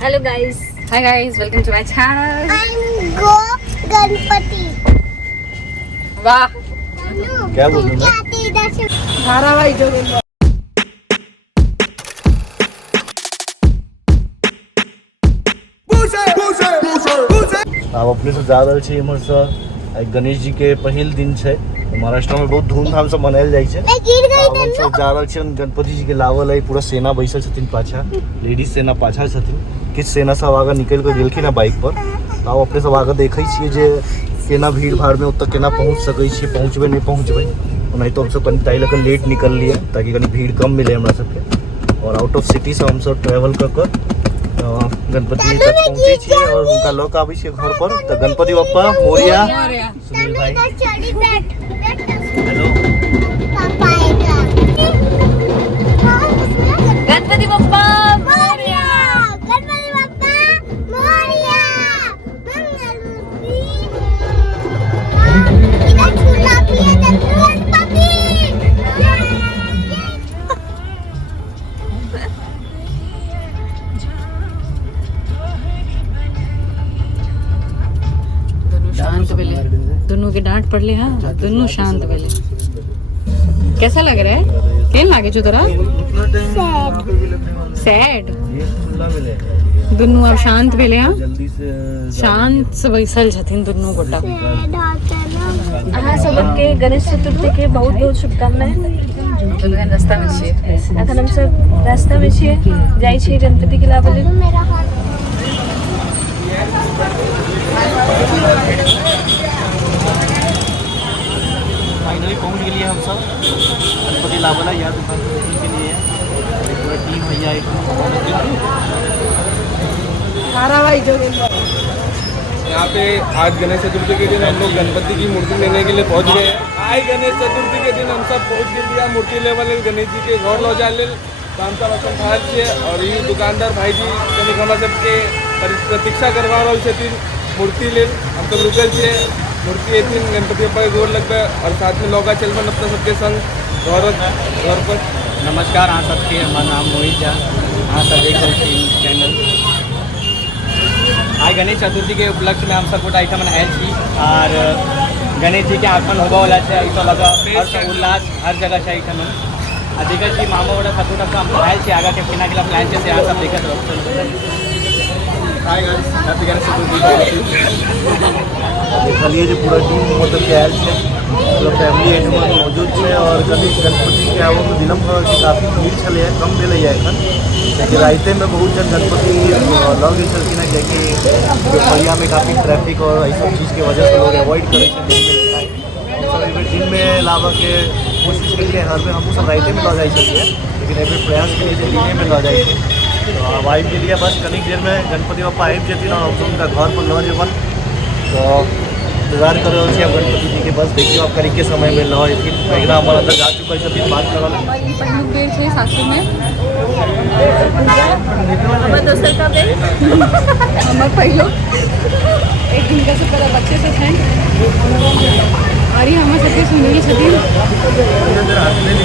Hello guys, hi guys, welcome to my channel. Go Ganpati. वाह, क्या बोल रहे क्या आते इधर से धारावाहिक जो आप अपने से जा रहल छी इम्हर से गणेश जी के पहिल दिन छै। महाराष्ट्र में बहुत धूमधाम से मनायल जाइ छै। मैं गिर गई हम सब जा रहल छी गणपति जी के लावल है। पूरा सेना बैसल छथिन पाछा, लेडीज सेना पाछा छथिन, किछु सेना सब आगे निकल के गेलखिन है बाइक पर। तो आप अपने सब आगे देखे छियै जे केना भीड़ भाड़ में ओतऽ केना पहुँच सकै छी, पहुँचबे नहीं पहुँचबै। नहीं तो हम सब कनी ताई लग लेट निकल लिए ताकि कनी भीड़ कम मिले हमरा सबके। और आउट ऑफ सिटी से हम सब ट्रैवल कर गणपति जी तक पहुँचे छियै और उनका लऽ के आबै छियै घर पर। तो गणपति बप्पा मोरिया। सुनील भाई हेलो। पापा आएगा। गणपति बप्पा मोरया। गणपति बप्पा मोरया। मंगलमूर्ति। इधर झूला भी है गणपति। शांत भेले, दोनों के डांट पड़ले। हाँ, दोनों शांत भेले। कैसा लग रहा है? केन लागे छो तोरा? सैड। दोनों अब शांत भेले। हाँ, शांत से बैसल छथिन दोनों गोटा। अहाँ सबके गणेश चतुर्थी के बहुत बहुत शुभकामनाएं। दुल्हन रास्ता में छियै। अखन हम सब रास्ता में छियै, जाइ छियै गणपति के लावल। मेरा हाथ फाइनली पहुंच गए हम सब गणपति लावला यार दुकान के लिए। पूरा टीम भैया एक धारावाहिक जो यहाँ पे आज गणेश चतुर्थी के दिन हम लोग गणपति की मूर्ति लेने के लिए पहुँच गए। आज गणेश चतुर्थी के दिन हम सब पहुँच गए मूर्ति लेवल गणेश जी के घर लो जा ले काम का रसम खाल छे। और ये दुकानदार भाई जी कभी हम सबके प्रतीक्षा करवा रहा छथिन मूर्ति ले। हम सब रुकल छे मूर्ति एथिन गणपति बप्पा के गोर लगबे और साथ में लोगा चलबन अपना सबके संग घर पर। नमस्कार अहाँ सबके, हमार नाम मोहित झा। अहाँ सब देख रहल छी चैनल। आज गणेश चतुर्थी के उपलक्ष्य में हम सब गोटा आइटम आयल छी और गणेश जी के आगमन होबे वाला है। ई सब हर्ष उल्लास हर जगह है एहिठाम। आ देखै छी मामा गोटा सतुटा से हम आयल छी आगा के केना केना प्लान छै से अहाँ सब देखत रहू। Hi guys, happy Ganesh Chaturthi. देखलिए जो पूरा टीम मतलब के आयल छे, पूरा फैमिली एहिठाम मौजूद छे। और गणपति के आवे में विलम्ब भऽ के काफी भीड़ छलै, कम भेलै एखन। लेकिन राइते में बहुत जन गणपति लऽ गेल छलखिन है, कियाकि दोपहरिया में काफ़ी ट्रैफिक और इस सब चीज़ के वजह से लोग अवॉइड करे छथिन। दिन में लाबऽ के कोशिश केलिए, हर बेर हमहूँ सब राइते में लऽ जाइ छलिए, लेकिन एहि बेर प्रयास केलिए जे दिने में लऽ जाइ। तो अब आबि गेलिए, बस कनिक देर में गणपति बप्पा आबि जेथिन और हम उनका घर पर लऽ जेबन। तो इंतजार कर रहे हैं गणपति जी के। बस देखिए आप करीब के समय में लऽ एथिन। मेघना हमारे अंदर जा चुका है, बात करल। हमारी पहिलुक बेर छै सासुर में। हमर दोसर का बेर हमर पहिलो एक दिन का से पहले बच्चे से थे। और ये हमर सबके सुनील छथिन।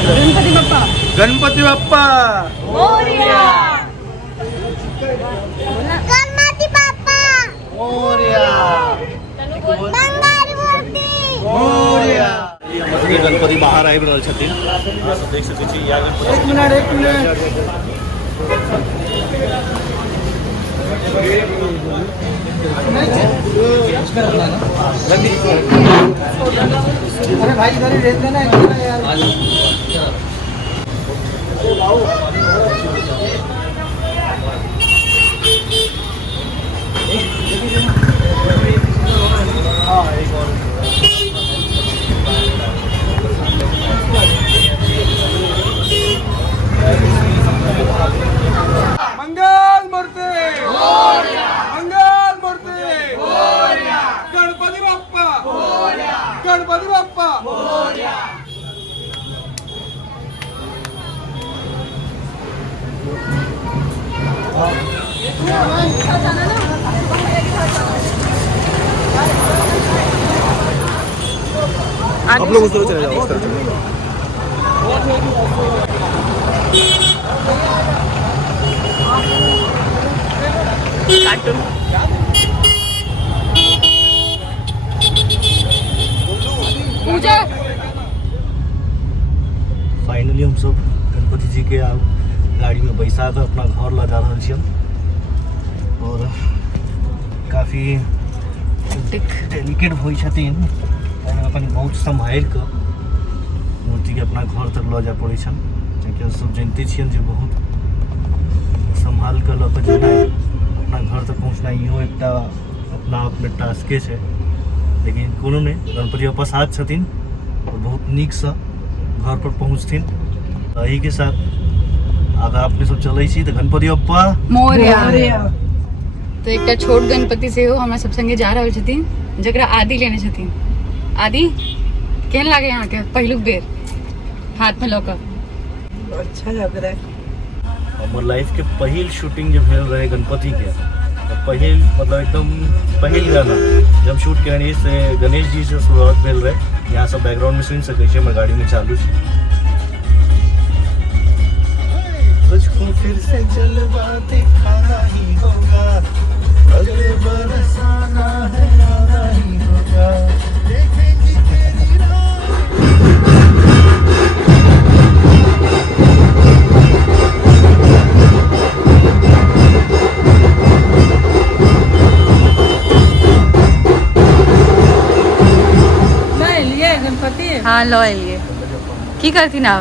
गणपति बप्पा गणपति बप्पा मोरया। गणपति बप्पा मोरिया मंगलमूर्ति मोरिया। गणपति बाहर आबि रहल छथिन, अहाँ सब देख सकै छी। या अरे भाई इधर ही रहते ना यार। मंगल मूर्ति मंगल मूर्ति गणपति बप्पा गणपति बप्पा। आप लोग उस तरफ चले जाओ, उस तरफ चले जाओ। कार्टून। पूजा फाइनली हम सब गणपति जी के गाड़ी में बैसा कर अपना घर ला जा रहा छी और काफ़ी डेलिकेट होइ छथिन, अपन बहुत संभाल कर मूर्ति के अपना घर तक ल जा पड़े छन, कियाकि सब जानते छियन जे बहुत संभाल कर ल के जेनाइ अपना घर तक पहुँचनाइ इहो एकटा अपना आप में टास्के छै। लेकिन कोनो नहीं, गणपति बप्पा साथ छथिन और बहुत नीक से घर पर पहुँचथिन। यही के साथ आगे अपने सब चलै छी तो गणपति बप्पा मोरया। तो एक छोट गणपति से हो हमरा सब संगे जा रहल छथिन, जकरा आदि लेने छथिन। आदि केहन लागे यहाँ के पहिलुक बेर हाथ में लौका? अच्छा लग रहा है। हमर लाइफ के पहिल शूटिंग जो भेल रहे गणपति के, पहिल मतलब एकदम पहिल गाना जब शूट करने से गणेश जी से शुरुआत भेल रहे। यहाँ सब बैकग्राउंड में सुन सके मैं गाड़ी में चालू छी। तुझको फिर से जलवा दिखाना ही होगा, अगले बरस आना है आना ही होगा, देखेंगे तेरी हाँ लो लिए की करती ना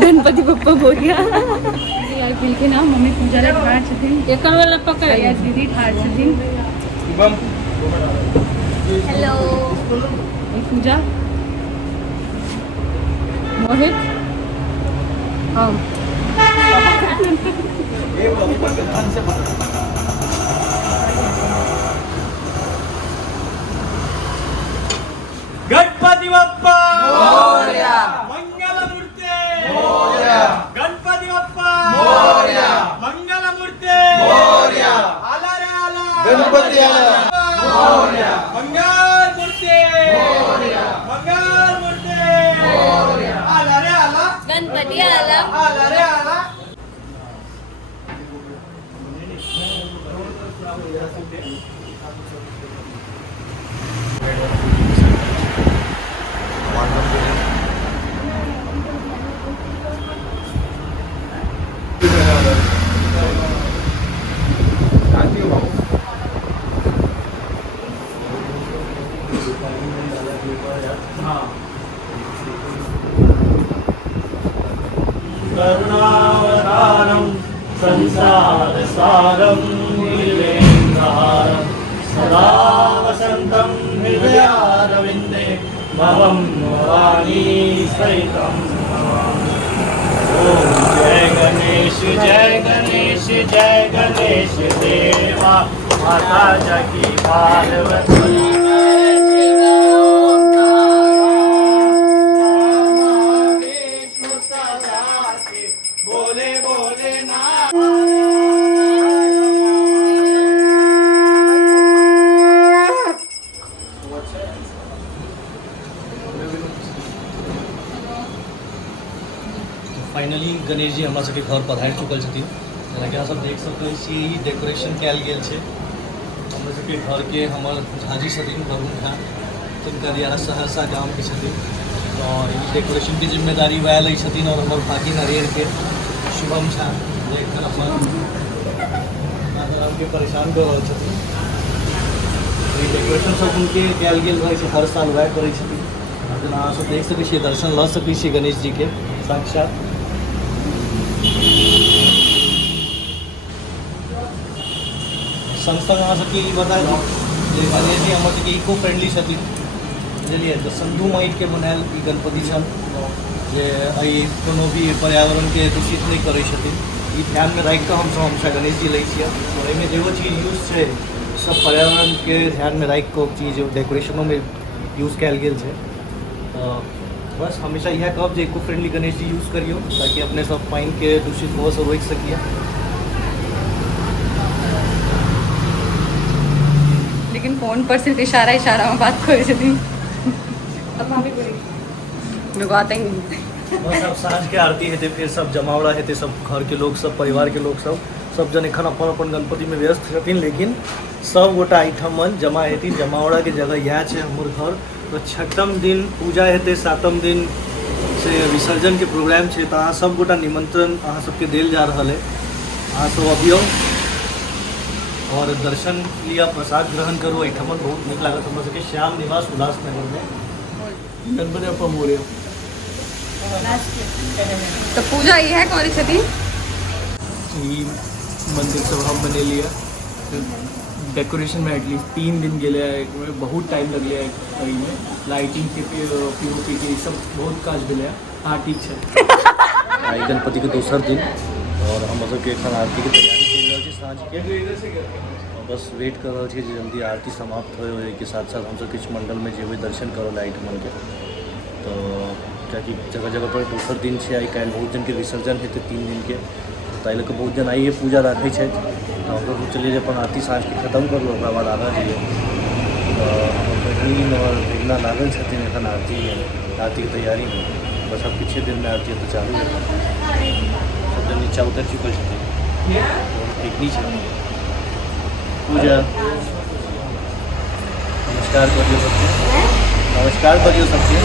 गणपति बप्पा मोरया। यार मिल के ना मम्मी पूजा ला ठाड़ छथिन, एकर वाला पकड़ यार दीदी ठाड़ छथिन। हेलो पूजा मोहित हाँ गणपति बप्पा मोरया, मंगल मूर्ति मोरया, गणपति बप्पा मोरया, मंगल मूर्ति मोरया, आला रे आला गणपति आला मोरया, मंगल मूर्ति मोरया, मंगल मूर्ति मोरया, आला रे आला गणपति आला। आला रे आला। करुणावतारं संसारसारं नीलेन्द्रहारं सदा वसन्तं हृदयारविन्दे भवं भवानी सहितं नमामि। ॐ जय गणेश जय गणेश जय गणेश देवा, माता जगी पार्वती फाइनली गणेश जी हमरा सबके घर पधारि चुकल छथिन। जेनाकि अहाँ सब देख सकै छी डेकोरेशन कयल गेल छै। हमरा सबके घर के हमर झाजी छथिन वरुण झा, जिनका दियारा सहरसा गाँव के छथिन, और ई डेकोरेशन की जिम्मेदारी वह लै छथिन। और हमर भागी नारियल के शुभम झा जे एखन अपन राम के परेशान कर रहल छथिन। ई डेकोरेशन सब उनके कयल गेल रहै छै, हर साल वह करै छथिन। जेना अहाँ सब देख सकै छियै, दर्शन लऽ सकै छियै गणेश जी के साक्षात। संग संग अहाँ सबके ई बता दी जे गणेश जी हमर सबके इको फ्रेंडली छथिन, बुझलियै। तऽ सिन्धु माटिके बनायल ई गणपति छल, जे एहि कोनो भी पर्यावरणके दूषित नहि करै छथिन। ई ध्यानमे राखि कऽ हमसब हमेशा गणेश जी लै छियै। और एहिमे जेहो चीज यूज छै सब पर्यावरणके ध्यानमे राखि कऽ चीज डेकोरेशनोमे यूज कयल गेल छै। बस हमेशा यह कहब जे eco friendly Ganesh ji use करियो, ताकि अपने सब पानी के दूषित होने से रोक सकिए। लेकिन फोन पर सिर्फ इशारा इशारा में बात करे छथिन। अब भाभी बोली मेरे को आता ही नहीं। बस अब साँझ के आरती हेते, फिर सब जमावड़ा हेते, सब घर के लोग सब परिवार के लोग सब सब जन एखन अपन अपन गणपति में व्यस्त छथिन, लेकिन सब गोटा आइठम मन जमा हेथिन। जमावड़ा के जगह यह है हमर घर। तो 6म दिन पूजा हेतै, 7म दिन से विसर्जन के प्रोग्राम है। तो अहाँ सब गोटा निमंत्रण अहाँ सबके देल जा रहा है। अहाँ सब अबियौ और दर्शन लिया, प्रसाद ग्रहण करू। एठमन बहुत नीक लागत हमरा सबके। श्याम निवास उल्लासनगर में गणपति बप्पा मोरया। तो पूजा ये है कौन छती ई मंदिर सब हम बने लिया। डेकोरेशन में एटलीस्ट 3 दिन गेले है, बहुत टाइम लगले है। एहि में लाइटिंग के पीओपी के सब बहुत काज भेले है। हाँ ठीक है। आई गणपति के दोसर दिन और हम सबके एखन आरती के तैयारी चल रहा है साँझ के। और बस वेट कर रहा है जल्दी आरती समाप्त हो के साथ साथ हम सब किछु मंडल में जेबे दर्शन करो लाइट मन के। तो ताकि जगह जगह पर दोसर दिन से आई काल्हि बहुत जन के विसर्जन हेतै 3 दिन के। ताहि लऽ कऽ बहुत जन आइए पूजा रखै छै। तो हम लोग चलिए अपन आरती साँझ के खत्म करू, ओकरा बाद आगाँ जाइए। तो हमर बहिन और बेगना लागल छथिन एखन आरती के तैयारी में। बस अब किछु दिन में आरती तो चालू है। सब जन नीचा उतर चुकल छथिन। पिकनी छै पूजा। नमस्कार करियो सबके। नमस्कार करियो सबके।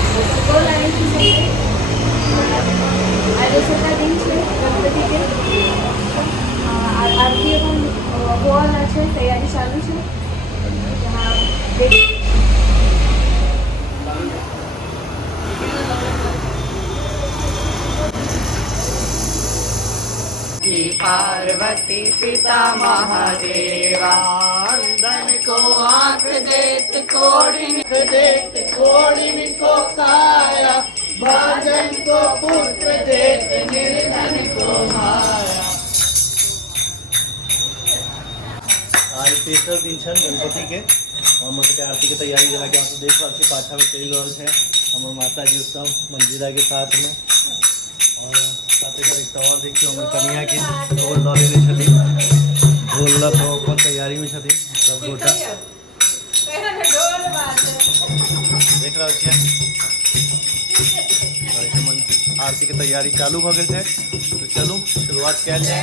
आरती एवं होल है, तैयारी चालू है। पार्वती पिता महादेवा, अंधन को आँख देत कोड़िन को काया, भाजन को पुत्र देत निर्धन को माया। आज तेसर दिन छन गणपति के। हम सबके आरती के तैयारी जेना कि आप देख रहल छी पाछा में चल रहल छै। हमर माता जी सब मंदिरा के साथ में और साथे साथ एक और देखियो हमर कन्या के ढोल लऽ लेने छथिन। ढोल लऽ कऽ अपन तैयारी में छथिन सब गोटा। देख रहल छियै आरती के तैयारी चालू भऽ गेल छै। तो चलू शुरुआत कयल जाय।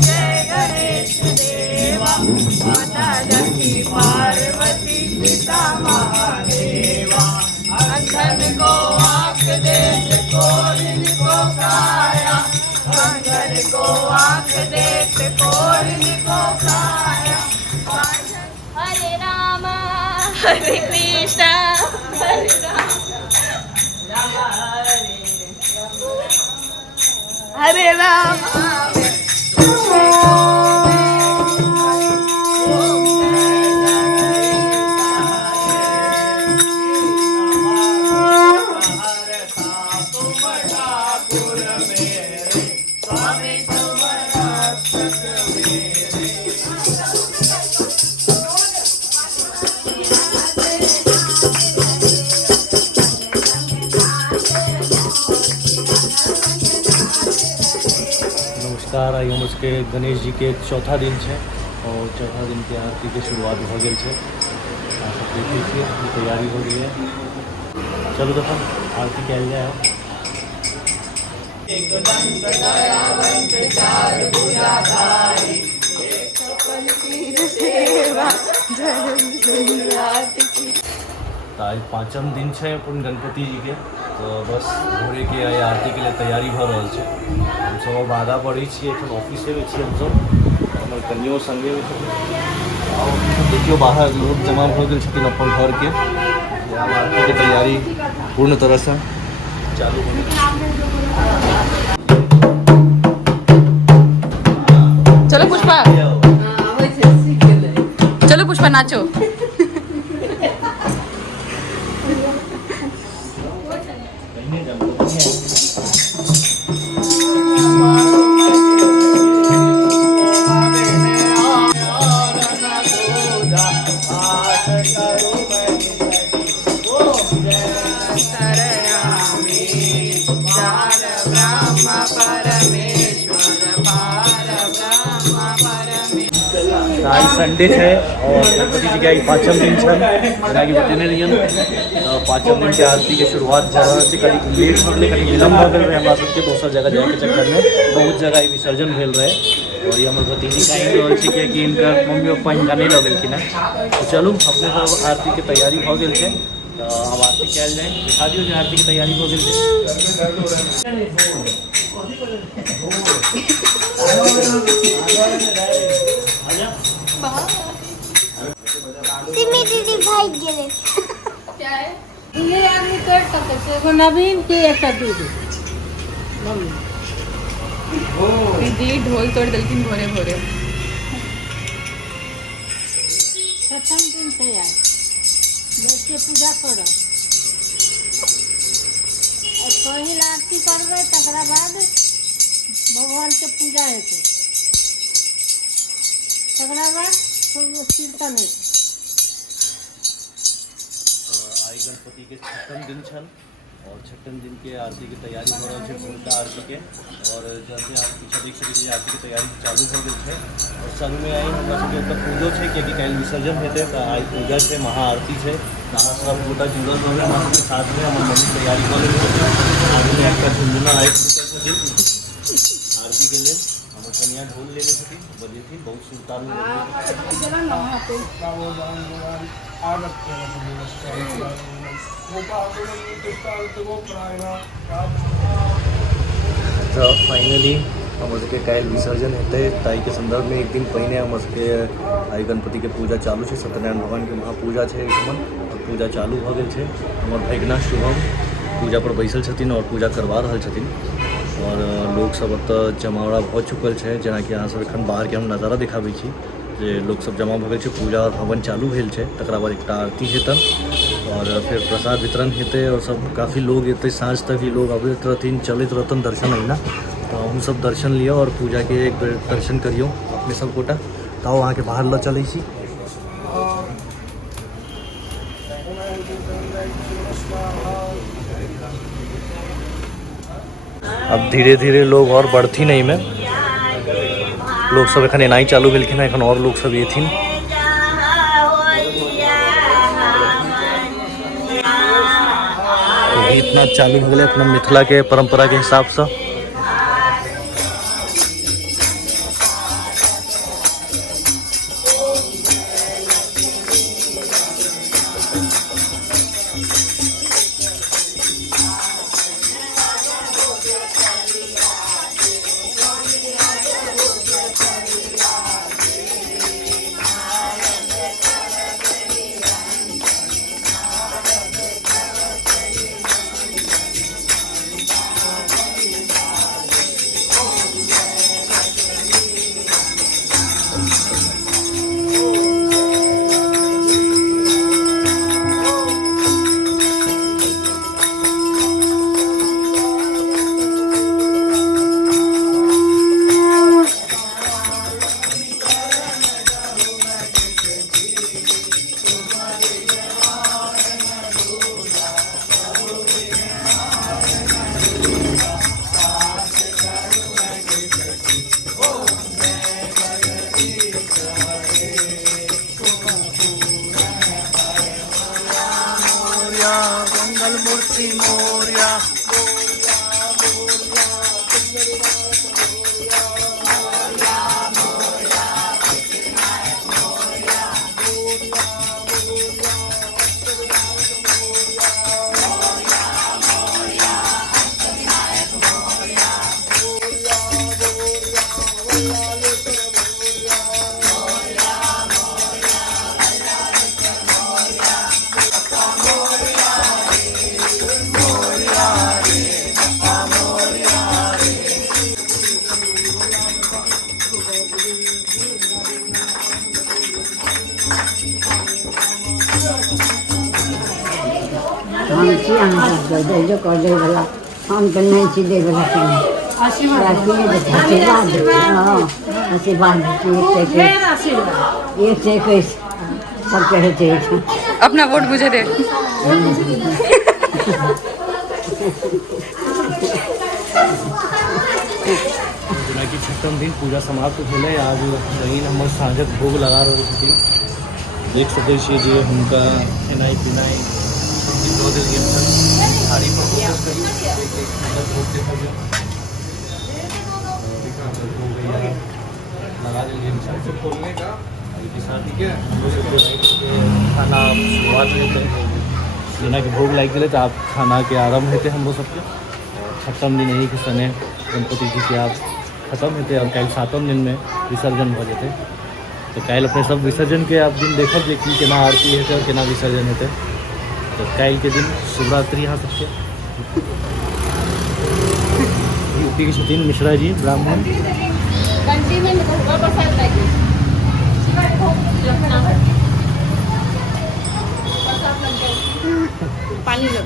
जय गणेश देवा, माता लक्ष्मी पार्वती पिता महादेवा, अंधन को आँख देत कोड़िन को काया, अंधन को आँख देत कोड़िन को काया। हरे राम हरे कृष्ण हरे राम हरे राम। नमस्कार। आई हम उसके गणेश जी के चौथा दिन है और चौथा दिन के आरती के शुरुआत हो गई है। आप सब देख लीजिए तैयारी हो रही है। चलो तो हम आरती कल जाए। तो आज 5म दिन है अपन गणपति जी के। तो बस भोरे के आई आरती के लिए तैयारी हो रहा है। हम सब अब आगा बढ़ी छे। ऑफिस में छे हम सब। हमारे कनियो संगे में देखियो बाहर लोग जमा हो गए छथिन अपन घर के। आरती के तैयारी पूर्ण तरह से चालू हो गई। चलो पुष्पा, चलो पुष्पा नाचो। आज संडे है और गणपति जी के 5म दिन है। जना कि बतेने रहिए 5म दिन के आरती के शुरुआत से कभी लेट हो गए, कभी विलम्ब हो गए। हमारा सबके दोसर जगह जाए के चक्कर में बहुत जगह विसर्जन भेल रहे। और ये हमारे भतीजी का ही रहल छै कि इनका मम्मी पप्पा इनका नहीं लगेलखिन है। तो चलू अपने सब आरती के तैयारी हो गई है, तो अब आरती कल जाए, दिखा दियो जो आरती की तैयारी हो गई है। दीदी भाई गेले क्या है ये आदमी तोड़ सकते हैं एगो नवीन के एक दीदी दीदी ढोल तोड़ दिलखिन भोरे भोरे। प्रथम दिन से यार बैठ के पूजा करो और पहिल आरती करबै तकरा बाद भगवान के पूजा हेतै, तकरा बाद कीर्तन हेतै। आई गणपति के 56 दिन छल और 56 दिन के आरती की तैयारी हो रही है, भोरका आरती के, और जल्दी आरती 26 आरती की तैयारी चालू हो गई है। और संग में आई हमरा सबके ओतऽ पूजो है कि कल विसर्जन हेतै, तो आई पूजा है, महाआरती है, अहाँ सब गोटा जुड़ल रहबै हमरा सबके साथ में। हमर मम्मी तैयारी कर लेबै, आगू में एक झुनझुना आइ आरती के लिए हमर कन्या ढोल लेने छथिन, बजेथिन, बहुत सुरताल तो फाइनली हम उसके कल विसर्जन हेतै, ताई के संदर्भ में एक दिन पहले हम उसके आई गणपति के पूजा चालू है, सत्यनारायण भगवान के महापूजा है इसमें, और पूजा चालू हो गई है। हमार भैगना शुभम पूजा पर बैसल छथिन और पूजा करवा रहल छथिन, और लोग सब अतः जमावड़ा हो चुकल है, जना कि अहाँ सब एखन बाहर के हम नज़ारा दिखाबै छी जे लोग सब जमा भऽ गेल छै, पूजा और हवन चालू भेल छै, तकरा बाद एकटा आरती हेतन और फिर प्रसाद वितरण हेतै, और सब काफ़ी लोग एतै, साँझ तक ही लोग अबैत रहथिन, चलैत रहतन दर्शन अहिना। तो हम सब दर्शन लियो और पूजा के एक बेर दर्शन करियो अपने सब गोटा, ताओ अहाँ के बाहर ल चलै छी। अब धीरे धीरे लोग और बढ़थिन नहीं में, लोग सब एखन एनाई चालू भेलखिन, एखन और लोग सब एथिन। गीत नाच चालू हो गए अपना मिथिला के परंपरा के हिसाब से। मंगल मूर्ति मोरिया हम छी अहाँ सब दैजो कर दै वाला, हम तो नहीं छी दै वाला कहीं आशीर्वाद एक से 21 सब कहे थे अपना वोट बुझे दे। जेनाकि 56 दिन पूजा समाप्त भेलै, आज बहिन हमर साँझक भोग लगा रहल छथिन। देख सकै छियै जे हुनका खेनाइ पिनाइ दऽ देल गेल छनि। थारी पर फोकस करियौ, भोग देखबियौ। लगा लीजिए से खोलने का शादी के खाना शुरुआत होते जेना के भोग लाग गए तो आप खाना के आरम्भ होते हम लोग सबके खत्म दिन यही के सने गणपति जी के आप खत्म होते और कल 7वें दिन में विसर्जन हो जाते। तो कल अपने सब विसर्जन के आप दिन देखब जे कि केना आरती होते और केना विसर्जन होते। तो कल के दिन शिवरात्रि यहाँ सबके यूपी के छथिन मिश्रा जी ब्राह्मण पानी लगा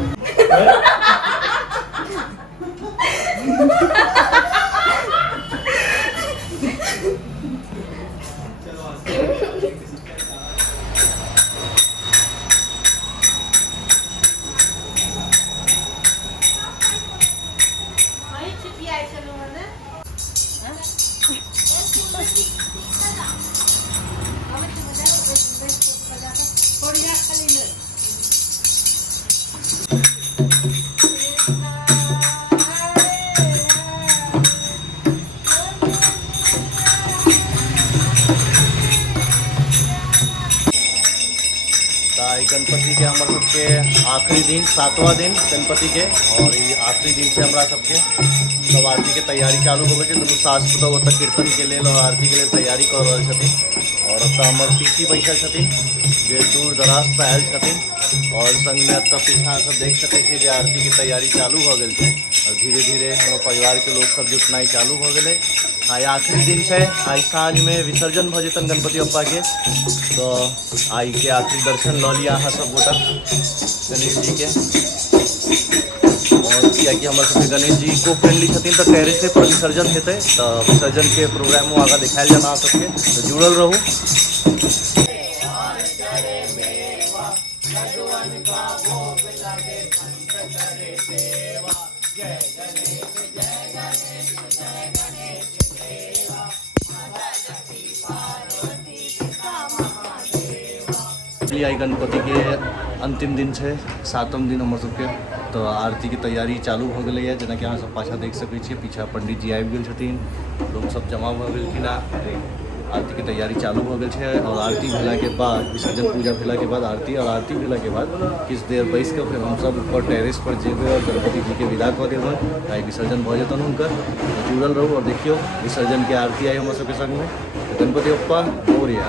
गणपति के हमारे सबके आखिरी दिन 7वां दिन गणपति के और ये आखिरी दिन से हमारा सबके सब आरती के तैयारी चालू हो गए। दोनों सास पुतौह ओतऽ कीर्तन के लिए और आरती के लिए तैयारी कर रहे छथिन। और अब तो हमारे पीछे बैठल छथिन जे दूर दराज से आयल छथिन और संग में तब पीछा सब देख सके छी जे आरती की तैयारी चालू हो गई है और धीरे धीरे हमारे परिवार के लोग सब जुटनाई चालू हो गए। आई आखिरी दिन है, आई साँझ में विसर्जन भ जतन गणपति बप्पा के। तो आई के आखिरी दर्शन ल लिया अहाँ सब गोटा गणेश जी के। और क्या कि हमारे सबके गणेश जी को फ्रेंडली छथिन तो टेरेस पर विसर्जन हेतै। तो विसर्जन के प्रोग्राम आगे दिखायल जाना अहाँ सबके, तो जुड़ल रहू। आई गणपति के अंतिम दिन है, 7वें दिन हमारे सबके। तो आरती की तैयारी चालू हो गई है, जना कि अहाँ सब पाछा देख सकै छी। पीछा पंडित जी आबि गेल छथिन, लोग सब जमा भ गेलखिन। आरती की तैयारी चालू हो गई है और आरती भेला के बाद विसर्जन पूजा भेला के बाद आरती और आरती भेला के बाद किछ देर बैस के फिर हम सब ऊपर टेरेस पर जेबे और गणपति जी के विदा कऽ देबन। आई विसर्जन भ जेतन हुनकर। जुड़ल रहू और देखियो विसर्जन के आरती आई हमारे सबके संग में। गणपति बप्पा मोरया।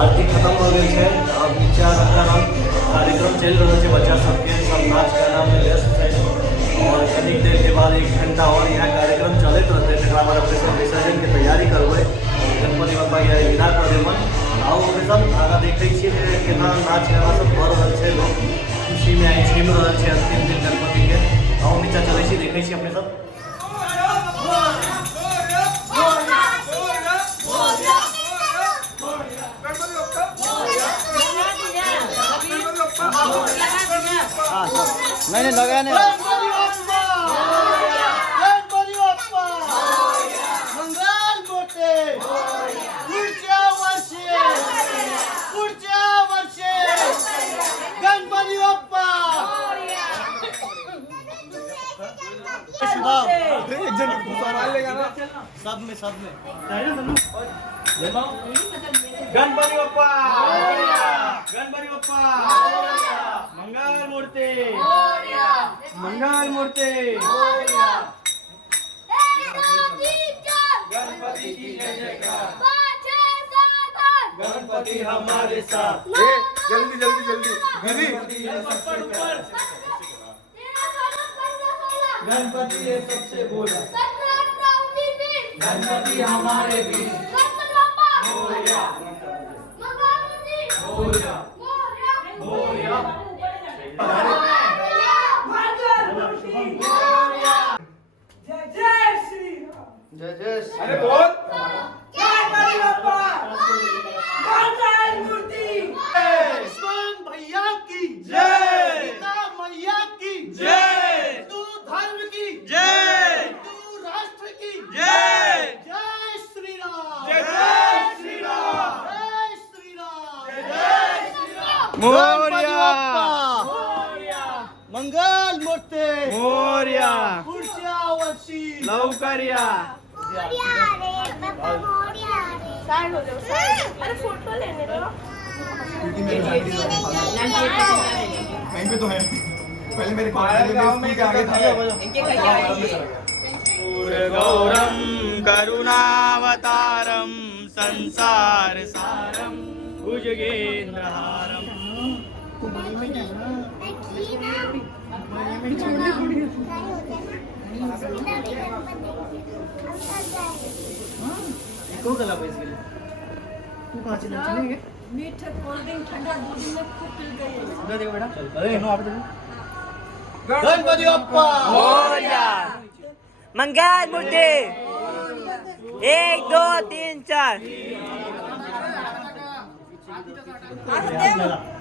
आरती खत्म हो गई है। अब नीचे कार्यक्रम चल रहा है, बच्चा सबके सब नाच गाना में व्यस्त है। और कनिक देर के बाद 1 घंटा और यहाँ कार्यक्रम चलते रहते हैं। बाद अपने सब विसर्जन की तैयारी करबै, गणपति बप्पा के विदा कर देबन। आओ अपने सब आगा देखे केना नाच गाना सब भऽ रहल छै, लोग खुशी में आई झूम रहल छै अंतिम दिन गणपति के। आओ नीचा चलै छी, देखे छी अपने सब। नहीं लगा नहीं। सब में गणपति बप्पा, गणपति बप्पा, मंगल मूर्ति, मंगल मूर्ति, गणपति की जय जयकार, गणपति हमारे साथ। जल्दी जल्दी जल्दी गणपति है सबसे ऊपर, गणपति है सबसे बोला, गणपति हमारे बीच, मोरया, मोरया। मोरया मंगल मूर्ती मोरया पुढच्या वर्षी लवकर या अरे फोटो लेने दो गौरम करुणावतारम संसार सारम भुजगेंद्रहारम को कला पैसे के लिए तू कहाँ चले चलेंगे मीठे कोल्ड ड्रिंक ठंडा दूध में खूब पी गए इधर देखो बेटा अरे नो आप देखो गणपती बाप्पा मोरया मंगल मूर्ति 1 2 3 4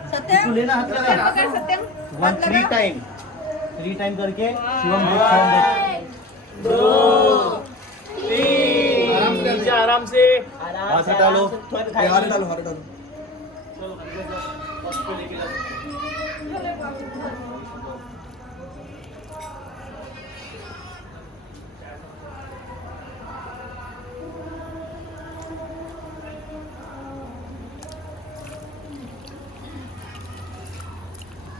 सत्यम तू लेना हाथ लगा सत्यम 1 3 टाइम करके शिवम देख आराम से हाथ डालो हाथ डालो हाथ डालो